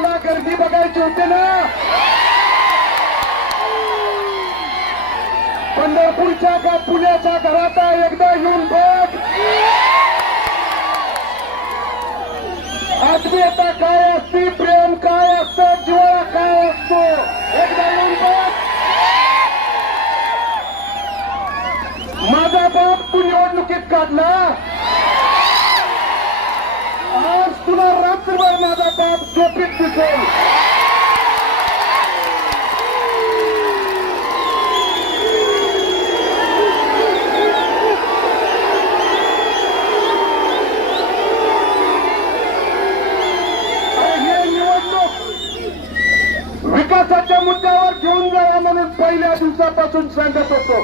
तुला गर्दी बघायची होती ना? पंढरपूरच्या का पुण्याच्या घरात एकदा येऊन बघ. आत्मीयता काय असते, प्रेम काय असतं, जिव्हाळा काय असतो, एकदा येऊन बघ. माझा बाप तू निवडणुकीत काढला, आज तुला रात्रभर माझा बाप झोपीत दिसेल. हे निवडणूक विकासाच्या मुद्द्यावर घेऊन जावा म्हणून पहिल्या दिवसापासून सांगत होतो.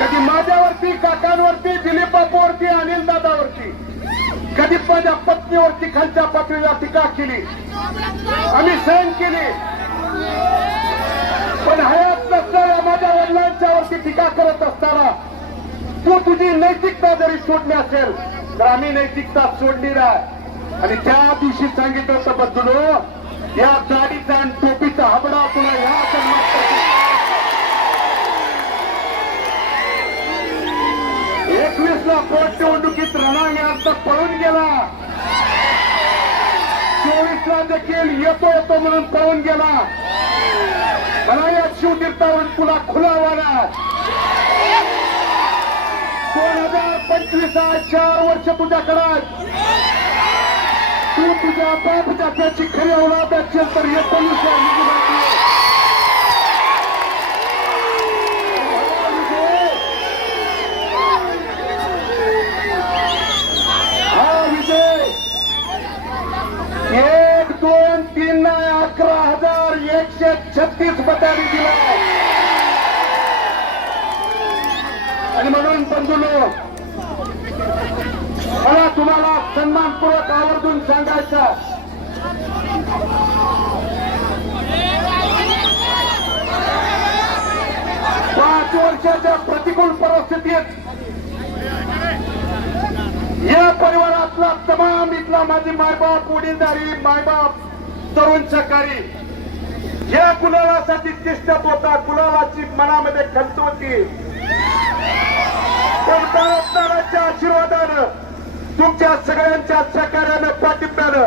कधी माझ्यावरती, काकांवरती, दिलीप बापूवरती, अनिल दादावरती, कधी माझ्या पत्नीवरती खालच्या पातळीला टीका केली, आम्ही सहन केली. पण हयात नसताना माझ्या वडिलांच्यावरती टीका करत असताना तू तुझी नैतिकता जरी सोडली असेल तर आम्ही नैतिकता सोडली नाही. आणि त्या दिवशी सांगितलं होतं बदलू, या दाढीचा आणि टोपीचा हबडा तुला ह्या जन्मात 21ला पोट निवडणुकीत रणांगणात पळून गेला, 24ला देखील येतो म्हणून पळून गेला. मला या शिवतीर्थावरून तुला खुला वाला 2025 4 वर्ष तुझ्याकडे, तू तुझ्या बापच्या त्याची खरी औलाद असेल तर हे पोलीस हा विजय 1, 2, 3 11,136 मतांनी दिला. आणि म्हणून बंधूंनो, मला तुम्हाला सन्मानपूर्वक आवर्जून सांगायचं, पाच वर्षाच्या प्रतिकूल परिस्थितीत या परिवारातला तमाम इथला माझी मायबाप, वडीलधारी मायबाप, तरुण सहकारी या गुलालासाठी तिष्ठत होता. गुलालाची मनामध्ये खंत होती. पण भारतनाराच्या आशीर्वादानं, तुमच्या सगळ्यांच्या सहकार्यानं, पाठिंब्यानं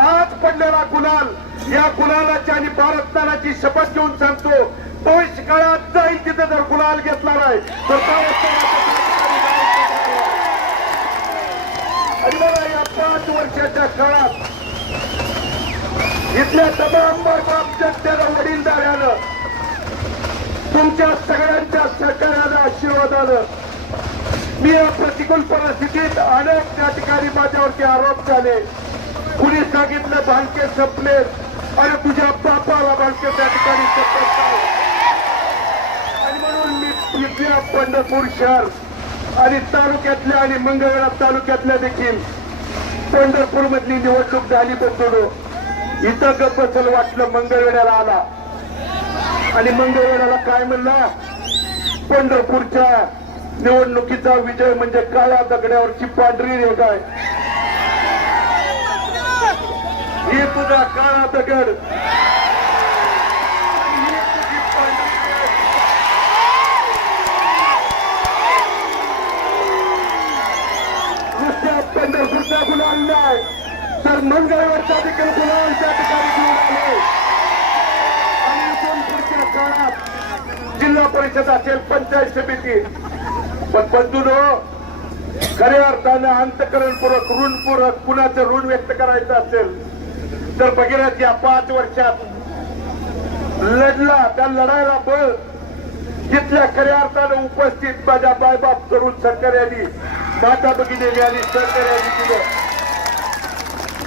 आज पडलेला गुलाल, या गुलालाची आणि भारतनाराची शपथ घेऊन सांगतो, भविष्य काळात जाईल तिथे जर गुलाल घेतला नाही तर आणि मला या 5 वर्षाच्या काळात इथल्या तमाम मायबाप जनतेनं, वडीलधाऱ्यानं, तुमच्या सगळ्यांच्या सहकार्यानं, आशीर्वादानं मी या प्रतिकूल परिस्थितीत अनेक त्या ठिकाणी माझ्यावरती आरोप झाले. कुणी सांगितलं भालके संपले आणि तुझ्या बापाला भालके त्या ठिकाणी संपत नाही. आणि म्हणून मी इथल्या पंढरपूर शहर आणि तालुक्यातल्या आणि मंगळवेढा तालुक्यातल्या देखील पंढरपूर मधली निवडणूक झाली. बसलो इथं गप्पसल वाटलं, मंगळवेढ्याला आला आणि मंगळवेढ्याला काय म्हणला, पंढरपूरच्या निवडणुकीचा विजय म्हणजे काळ्या दगड्यावरची पांढरी रेघ आहे. ही तुझा काळा दगड, नुसत्या पंढरपूरचा गुलाल नाही तर मंगळवेढचा देखील गुलाल त्या ठिकाणी घेऊन आले. आणि इथून पुढच्या काळात जिल्हा परिषद असेल, पंचायत समिती, पण बंधूंनो, खऱ्या अर्थानं अंतकरणपूर्वक, ऋणपूर्वक कुणाचं ऋण व्यक्त करायचं असेल तर भगीरथ या 5 वर्षात लढला. त्या लढायला बळ जिथल्या खऱ्या अर्थानं उपस्थित माझ्या बायबाप, तरुण सहकार्यांनी, माता भगिनींनी आणि सहकार्यांनी दिलं.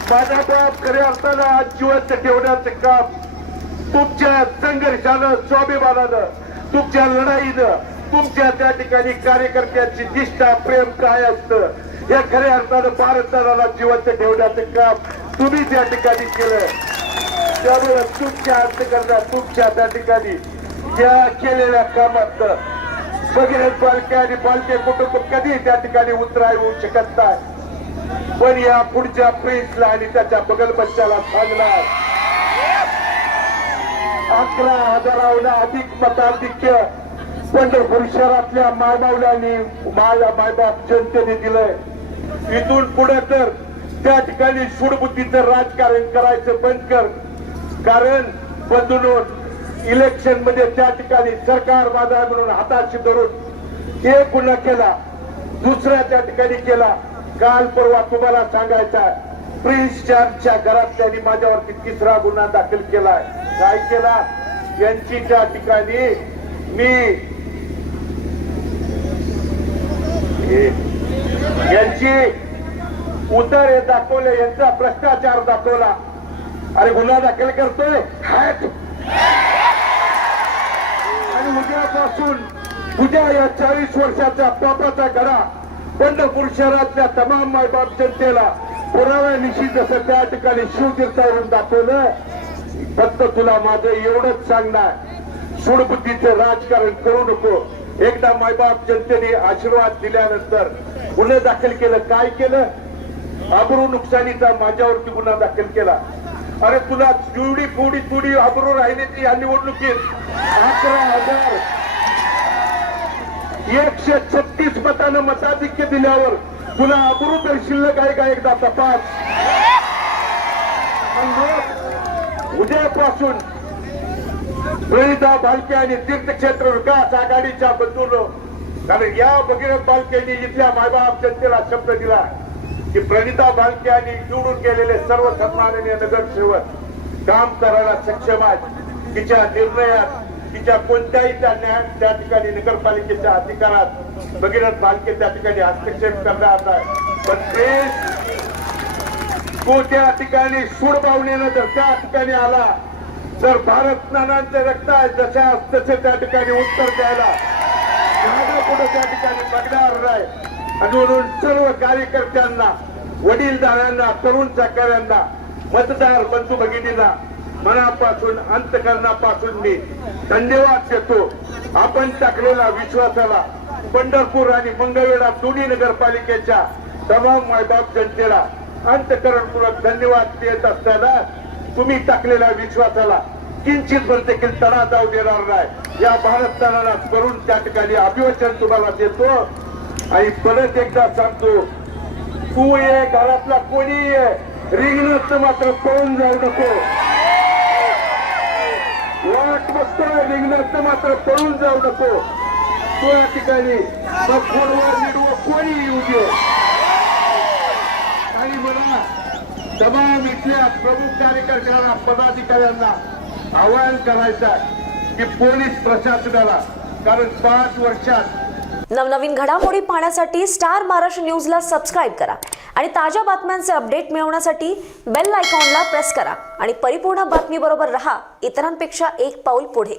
माझा बाप खऱ्या अर्थानं आज जिवंत ठेवण्याचं काम तुमच्या संघर्षानं, स्वाभिमानानं, तुमच्या लढाईनं, तुमच्या त्या ठिकाणी कार्यकर्त्यांची निष्ठा, प्रेम काय असतं या खऱ्या अर्थानं भारताला जिवंत ठेवण्याचं काम तुम्ही त्या ठिकाणी केलं. त्यामुळे तुमच्या अंतकरणात, तुमच्या त्या ठिकाणी त्या केलेल्या कामात भगीरथ बालके आणि बालके कुटुंब कधी त्या ठिकाणी उतराय होऊ शकत नाही. पण या पुढच्या प्रिन्सला आणि त्याच्या बगल बच्चाला सांगणार 11,000 अधिक मताधिक्य पंढरपूर शहरातल्या मायबावल्यांनी मायबाप जनतेने दिलंय. इथून पुढे तर त्या ठिकाणी सूडबुद्धीचं राजकारण करायचं बंद कर. कारण बदलून इलेक्शन मध्ये त्या ठिकाणी सरकार माझा म्हणून हाताशी धरून एक गुन्हा केला, दुसरा त्या ठिकाणी केला. काल परवा तुम्हाला सांगायचा प्रिन्स चार्जच्या घरातल्यानी माझ्यावरती तिसरा गुन्हा दाखल केलाय. काय केला? यांची त्या ठिकाणी मी यांची उतारे दाखवले, यांचा भ्रष्टाचार दाखवला. अरे गुन्हा दाखल करतोय आणि उद्यापासून उद्या या 40 वर्षाचा पापाचा गडा पंढरपूर शहरातल्या तमाम मायबाप जनतेला पुराव्यानिशी जसं त्या ठिकाणी शिवतीर्थावरून दाखवलं. फक्त तुला माझं एवढंच सांगणार, सूडबुद्धीचं राजकारण करू नको. एकदा मायबाप जनतेने आशीर्वाद दिल्यानंतर गुन्हे दाखल केलं. काय केलं? आबरू नुकसानीचा माझ्यावरती गुन्हा दाखल केला. अरे तुला जेवढी थोडी आबरू राहिली ती या निवडणुकीत 11,136 मतानं मताधिक्य दिल्यावर तुला आबरू तर शिल्लक आहे का? एकदा तपास. उद्यापासून प्रणिता भालके आणि तीर्थक्षेत्र विकास आघाडीच्या बंधूंनो, कारण या भगीरथ भालकेंनी इथल्या मायबाप जनतेला शब्द दिला की प्रणिता भालके आणि निवडून गेलेले सर्व सन्माननीय नगरसेवक काम करायला सक्षम आहेत. तिच्या निर्णयात तिच्या कोणत्याही त्या ठिकाणी नगरपालिकेच्या अधिकारात भगीरथ भालके त्या ठिकाणी हस्तक्षेप करणार नाही. पण तो त्या ठिकाणी सूडबावणीनं जर त्या ठिकाणी आला तर भारत नानांचे रक्त आहे जशा तसे त्या ठिकाणी उत्तर द्यायला पुढे त्या ठिकाणी बघणार नाही. आणि म्हणून सर्व कार्यकर्त्यांना, वडीलधाऱ्यांना, तरुण सहकाऱ्यांना, मतदार बंधू भगिनींना मनापासून अंतकरणापासून मी धन्यवाद देतो. आपण टाकलेल्या विश्वासाला पंढरपूर आणि मंगळवेढा दोन्ही नगरपालिकेच्या तमाम मायबाप जनतेला अंतकरणपूर्वक धन्यवाद देत असताना तुम्ही टाकलेल्या विश्वासाला किंचित पण देखील तडा जाऊ देणार नाही. या भारताला करून त्या ठिकाणी अभिवचन तुम्हाला देतो. आणि परत एकदा सांगतो, तू ये घरातला कोणी ये, रिंगणात मात्र पळून जाऊ नको. वाट बघतोय, रिंगणात मात्र पळून जाऊ नको. तो या ठिकाणी मग फोनवर निडवं कोणी येऊ दे. आणि मला तमाम इथल्या प्रमुख कार्यकर्त्यांना, पदाधिकाऱ्यांना आवाहन करायचं की पोलीस प्रशासनाला, कारण 5 वर्षात नवनवीन घडामोडी पाहण्यासाठी स्टार महाराष्ट्र न्यूजला सबस्क्राईब करा आणि ताज्या बातम्यांचे अपडेट मिळवण्यासाठी बेल आयकॉनला प्रेस करा आणि परिपूर्ण बातमीबरोबर रहा, इतरांपेक्षा एक पाऊल पुढे.